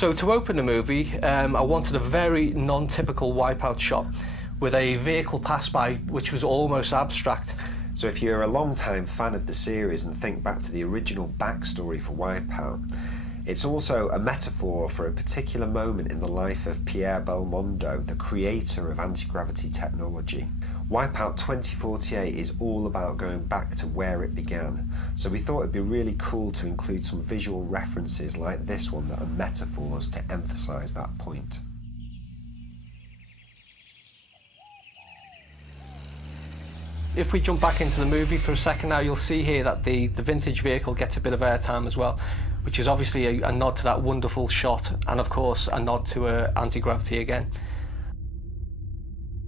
So to open the movie, I wanted a very non-typical Wipeout shot with a vehicle pass by which was almost abstract. So if you're a long-time fan of the series and think back to the original backstory for Wipeout, it's also a metaphor for a particular moment in the life of Pierre Belmondo, the creator of anti-gravity technology. Wipeout 2048 is all about going back to where it began, so we thought it'd be really cool to include some visual references like this one that are metaphors to emphasise that point. If we jump back into the movie for a second now, you'll see here that the vintage vehicle gets a bit of airtime as well, which is obviously a nod to that wonderful shot, and of course a nod to anti-gravity again.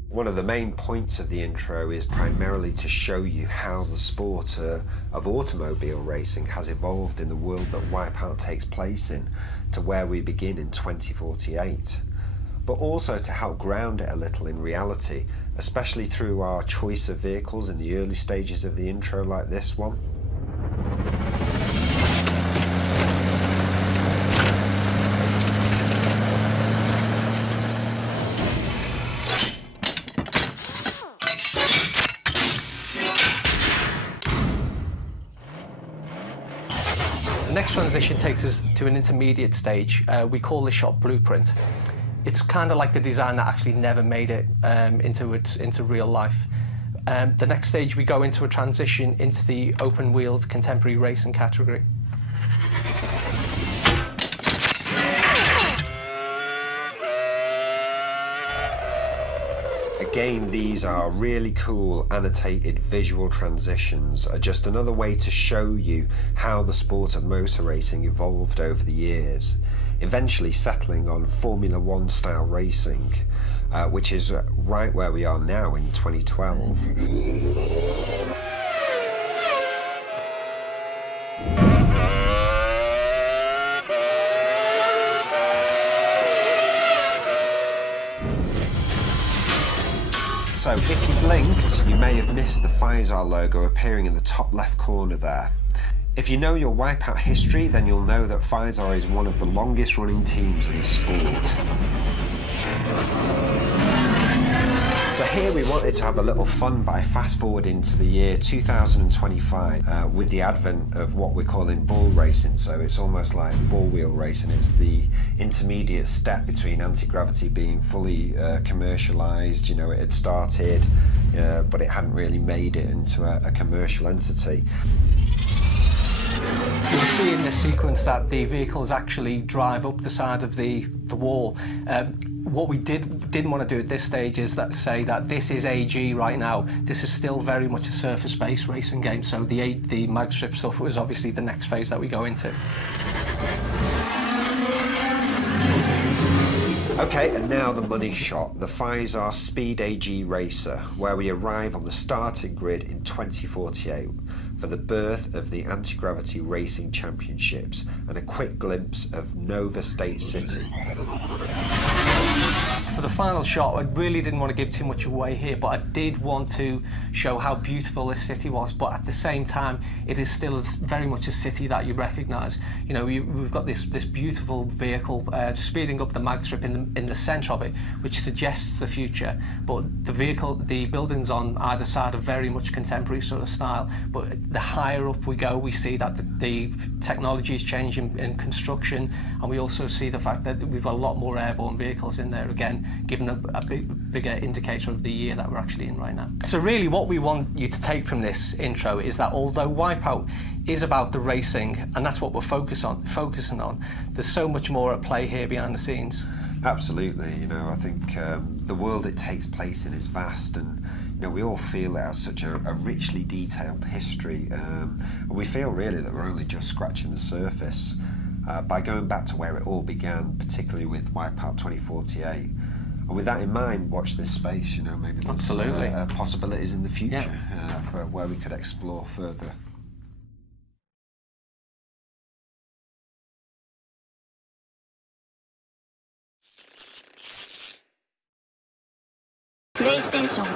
One of the main points of the intro is primarily to show you how the sport of automobile racing has evolved in the world that Wipeout takes place in, to where we begin in 2048. But also to help ground it a little in reality, especially through our choice of vehicles in the early stages of the intro like this one. The next transition takes us to an intermediate stage. We call this shot Blueprint. It's kind of like the design that actually never made it into real life. The next stage we go into a transition into the open-wheeled contemporary racing category. Again, these are really cool annotated visual transitions, are just another way to show you how the sport of motor racing evolved over the years, eventually settling on Formula One style racing, which is right where we are now in 2012. So if you blinked, you may have missed the Pfizer logo appearing in the top left corner there. If you know your Wipeout history, then you'll know that Pfizer is one of the longest running teams in the sport. So here we wanted to have a little fun by fast forwarding to the year 2025 with the advent of what we're calling ball racing. So it's almost like ball wheel racing. It's the intermediate step between anti-gravity being fully commercialised. You know, it had started, but it hadn't really made it into a commercial entity. You'll see in this sequence that the vehicles actually drive up the side of the wall. What we didn't want to do at this stage is say that this is AG right now. This is still very much a surface-based racing game, so the mag strip stuff was obviously the next phase that we go into. Okay, and now the money shot, the Pfizer Speed AG Racer, where we arrive on the starting grid in 2048 for the birth of the Anti-Gravity Racing Championships and a quick glimpse of Nova State City. For the final shot, I really didn't want to give too much away here, but I did want to show how beautiful this city was, but at the same time, it is still very much a city that you recognise. You know, we've got this beautiful vehicle speeding up the mag strip in the centre of it, which suggests the future, but the buildings on either side are very much contemporary sort of style, but the higher up we go, we see that the technology is changing in construction, and we also see the fact that we've got a lot more airborne vehicles in there, again, giving a bigger indicator of the year that we're actually in right now. So really what we want you to take from this intro is that although Wipeout is about the racing, and that's what we're focusing on, there's so much more at play here behind the scenes. Absolutely, you know, I think the world it takes place in is vast, and you know, we all feel it has such a richly detailed history, and we feel really that we're only just scratching the surface by going back to where it all began, particularly with Wipeout 2048. And with that in mind, watch this space, you know, maybe there's possibilities in the future for where we could explore further. PlayStation